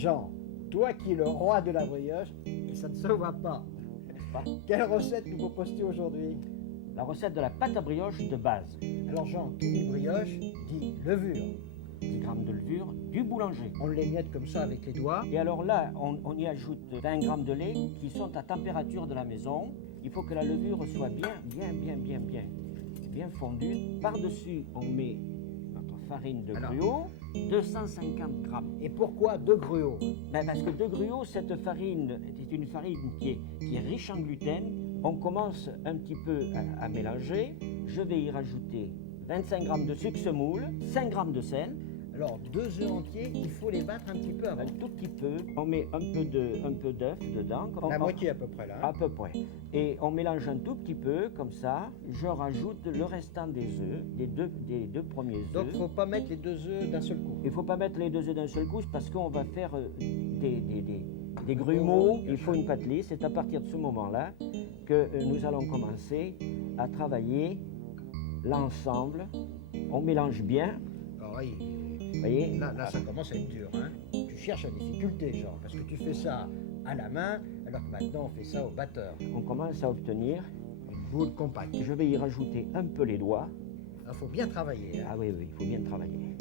Jean, toi qui es le roi de la brioche, et ça ne se voit pas. N'est-ce pas? Quelle recette nous proposes-tu aujourd'hui? La recette de la pâte à brioche de base. Alors Jean, qui dit brioche, dit levure. 10 grammes de levure du boulanger. On l'émiette comme ça avec les doigts. Et alors là, on y ajoute 20 grammes de lait qui sont à température de la maison. Il faut que la levure soit bien fondue. Par-dessus, on met notre farine de gruau, 250 grammes. Et pourquoi deux gruaux? Ben parce que de gruau, cette farine est une farine qui est riche en gluten. On commence un petit peu à mélanger. Je vais y rajouter 25 grammes de sucre semoule, 5 grammes de sel. Alors, 2 œufs entiers, il faut les battre un petit peu avant. Un tout petit peu. On met un peu d'œuf dedans. La moitié à peu près là. À peu près. Et on mélange un tout petit peu, comme ça. Je rajoute le restant des œufs, des deux premiers œufs. Donc, il ne faut pas mettre les 2 œufs d'un seul coup. Il ne faut pas mettre les 2 œufs d'un seul coup parce qu'on va faire des grumeaux. Il faut une pâte lisse. C'est à partir de ce moment-là que nous allons commencer à travailler l'ensemble. On mélange bien. Alors, oui, Voyez, là, ça commence à être dur. Hein. Tu cherches la difficulté, Jean, parce que tu fais ça à la main, alors que maintenant, on fait ça au batteur. on commence à obtenir. Une boule compacte. Je vais y rajouter un peu les doigts. Il faut bien travailler. Hein. Ah oui, il faut bien travailler.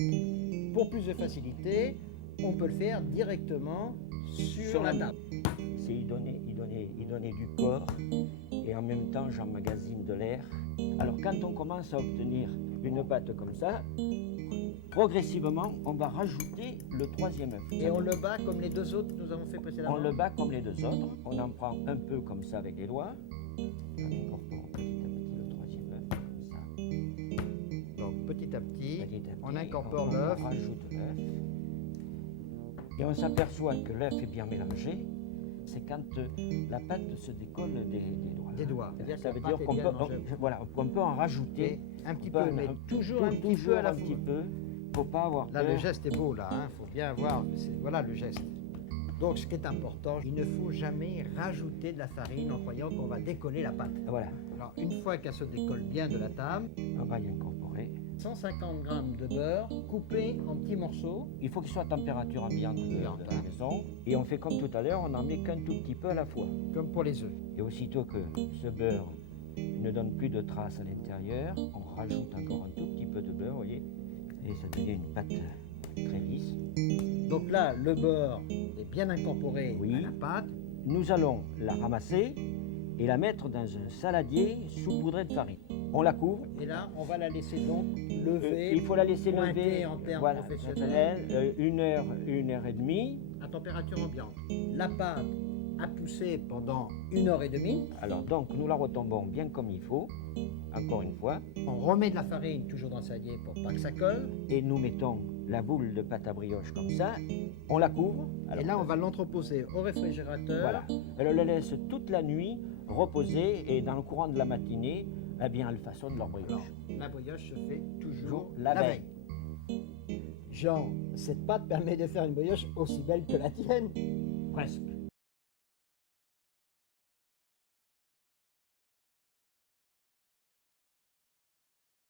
Pour plus de facilité, on peut le faire directement sur la table. C'est y donner du corps et en même temps j'emmagasine de l'air. Alors quand on commence à obtenir une pâte comme ça, progressivement on va rajouter le 3e œuf. Et on le bat comme les 2 autres que nous avons fait précédemment. On le bat comme les 2 autres, on en prend un peu comme ça avec les doigts. On incorpore petit à petit le 3e œuf comme ça. Donc petit à petit, Petit à on petit, incorpore on l'œuf. rajoute l'œuf. Et on s'aperçoit que l'œuf est bien mélangé. C'est quand la pâte se décolle des doigts. Des doigts. Ça veut dire qu'on peut, on peut en rajouter un petit peu, mais toujours un petit peu à la fois. Faut pas avoir Là, peur. le geste est beau, là. Faut bien voir. Voilà le geste. Donc, ce qui est important, il ne faut jamais rajouter de la farine en croyant qu'on va décoller la pâte. Voilà, Alors, une fois qu'elle se décolle bien de la table, on va y incorporer. 150 g de beurre coupé en petits morceaux. Il faut qu'il soit à température ambiante de la Ambiante, maison. Et on fait comme tout à l'heure, on n'en met qu'un tout petit peu à la fois. Comme pour les œufs. Et aussitôt que ce beurre ne donne plus de traces à l'intérieur, on rajoute encore un tout petit peu de beurre, vous voyez, et ça devient une pâte très lisse. Donc là, le beurre est bien incorporé Oui. à la pâte. Nous allons la ramasser et la mettre dans un saladier saupoudré de farine. On la couvre. Et là, on va la laisser donc lever. Il faut la laisser pointer lever en termes voilà, professionnels. 1 heure, 1 heure et demie. À température ambiante. La pâte a poussé pendant 1h30. Alors donc nous la retombons bien comme il faut, encore une fois, On remet de la farine toujours dans le saladier pour pas que ça colle. et nous mettons la boule de pâte à brioche comme ça, on la couvre. Alors, Et là, on va l'entreposer au réfrigérateur. voilà, elle la laisse toute la nuit reposer et dans le courant de la matinée, eh bien elle façonne leur Alors, brioche. la brioche se fait toujours Toujours la veille. Jean, cette pâte permet de faire une brioche aussi belle que la tienne. Presque.